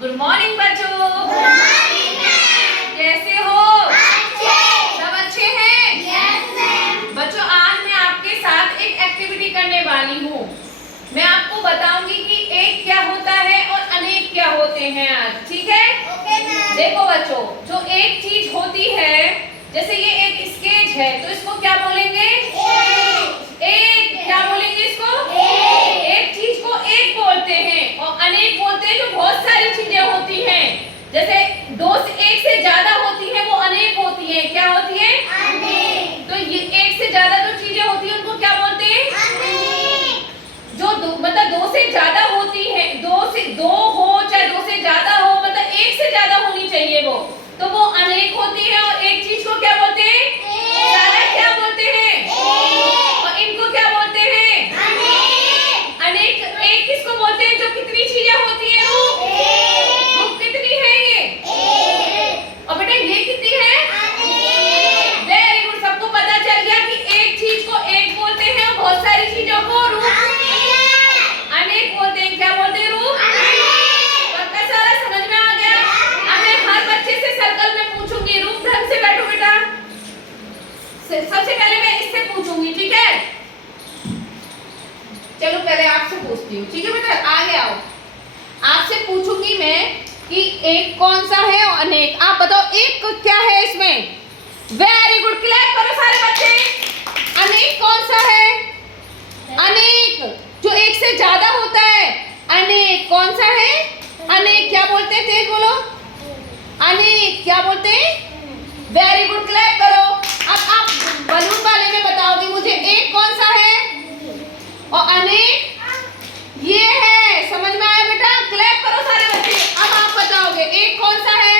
Good morning बच्चों। Good morning ma'am. कैसे हो? अच्छे। सब अच्छे हैं? Yes ma'am. बच्चों, आज मैं आपके साथ एक एक्टिविटी करने वाली हूँ। मैं आपको बताऊंगी कि एक क्या होता है और अनेक क्या होते हैं आज, ठीक है? Okay ma'am. देखो बच्चों, जो एक चीज होती है, जैसे ये एक स्केच है, तो इसको क्या बोलेंगे? एक। क्या बोलेंगे इसको? एक चीज को एक बोलते हैं और अनेक बोलते हैं जो बहुत सारी चीजें होती हैं। जैसे दो से एक से ज्यादा होती है वो अनेक होती है। क्या होती है? अनेक। तो ये एक से ज्यादा जो चीजें होती है उनको क्या बोलते हैं? अनेक। जो मतलब दो से ज्यादा होती है, दो हो चाहे दो से ज्यादा हो, मतलब एक से ज्यादा होनी चाहिए वो, तो वो अनेक होती है। और एक चीज को क्या बोलते हैं? सारा क्या बोलते हैं? और इनको क्या बोलते हैं? अनेक। अनेक। एक किसको बोलते हैं जो कितनी चीजें होती है? रूप कितनी है ये? और बेटा ये कितनी है? Very good. सबको पता चल गया कि एक चीज को एक बोलते हैं और बहुत सारी चीजों को रूप अनेक बोलते हैं। क्या बोलते हैं? रूप। पक्का सारा समझ में आ गया? अब मैं हर बच्चे से सर्कल में पूछूंगी। रूप ढंग से बैठो बेटा। सबसे पहले मैं इससे पूछूंगी, ठीक है? चलो पहले आपसे पूछती हूँ, ठीक है बेटा? आगे आओ। आपसे पूछूंगी मैं कि एक कौन सा है और अनेक। आप बताओ एक क्या है इसमें? Very good. क्लैप करो सारे बच्चे। अनेक कौन सा है? अनेक जो एक से ज्यादा होता है। अनेक कौन सा है? अनेक क्या बोलते हैं? तेज बोलो। अनेक क्या बोलते हैं? Very good. क्लैप करो। अब आप बलून वाले में बताओगे मुझे एक कौन सा है और अनेक ये है। समझ में आया बेटा? क्लैप करो सारे बच्चे। अब आप बताओगे एक कौन सा है,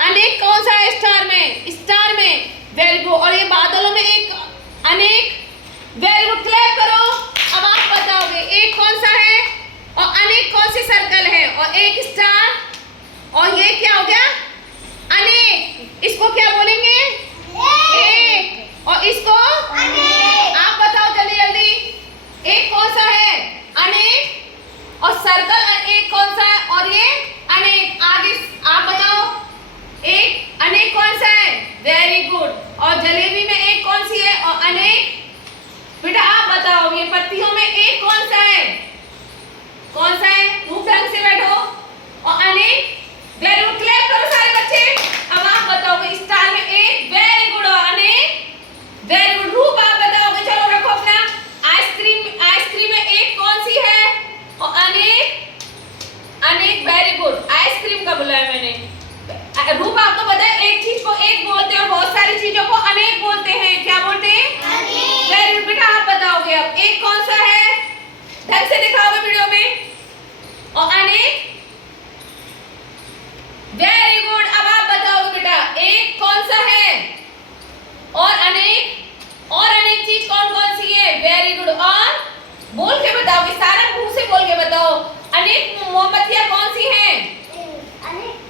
अनेक कौन सा है? स्टार में, स्टार में। Very good. और ये बादलों में एक अनेक। Very good. क्लैप करो। अब आप बताओगे एक कौन सा है और अनेक कौन सी सर्कल है और एक स्टार। और ये क्या हो गया? अनेक। इसको क्या बोलेंगे? एक। और इसको आप बताओ जल्दी जल्दी। एक कौन सा है? अनेक। और सर्कल एक कौन सा है? और ये अनेक। आगे आप बताओ एक अनेक कौन सा है? Very good. और जलेबी में एक कौन सी है और अनेक? बेटा आप बताओ ये पत्तियों में एक कौन सा है? कौन सा है? खूब ढंग से बैठो। और अनेक। Very good. क्लैप करो सारे बच्चे। अब आप बताओगे स्टार में एक। Very good. और अनेक। Very good. रूप आप बताओगे। चलो रखो अपना। आइसक्रीम, आइसक्रीम में एक कौन सी है और अनेक? अनेक। Very good. आइसक्रीम का बोला है मैंने। रूप आपको पता है एक चीज को एक बोलते हैं और बहुत सारी चीजों को अनेक बोलते हैं। क्या बोलते हैं? Very good. बेटा आप बताओगे अब एक कौन सा है? ढंग से दिखाओगे वीडियो में। और अनेक। Very good. अब आप बताओगे बेटा एक कौन सा है और अनेक? और अनेक चीज कौन कौन सी है? Very good. और बोल के बताओगे, सारा मुंह से बोल के बताओ। अनेक मोमबत्तियां कौन सी हैं?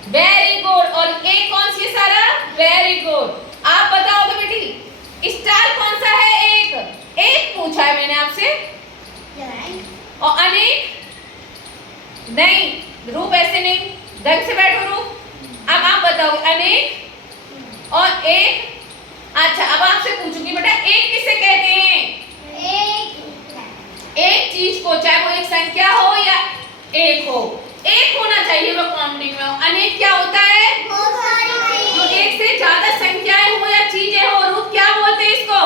Very good. और एक कौन सी है सारा? Very good. आप बताओगे बेटी स्टार कौन सा है? एक। एक पूछा है मैंने आपसे। और अनेक? नहीं रूप ऐसे नहीं, ढंग से बैठो रूप। अब आप बताओगे अनेक और एक। अच्छा अब आपसे पूछूंगी बेटा एक किसे कहते हैं? एक चीज को, चाहे वो एक संख्या हो या एक हो, एक होना चाहिए वो काउंटिंग में। अनेक क्या होता है? जो एक से ज्यादा संख्याएं हो या चीजें हो। रूप क्या बोलते हैं इसको?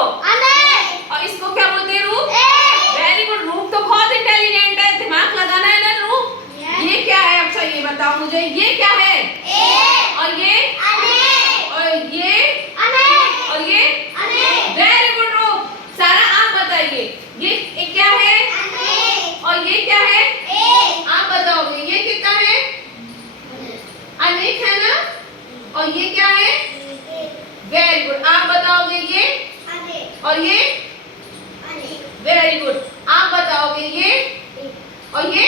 और इसको क्या बोलते हैं? रूप। Very good. रूप तो बहुत इंटेलिजेंट है, दिमाग लगाना है ना रूप। ये क्या है? अच्छा ये बताओ मुझे ये क्या है? और ये और ये और ये वेरी गुड रूप। सारा आप बताइए ये क्या है और ये क्या है? आप बताओगे ये कितना है? अनेक है ना? और ये क्या है? Very good. आप बताओगे ये और ये? Very good. आप बताओगे ये और ये?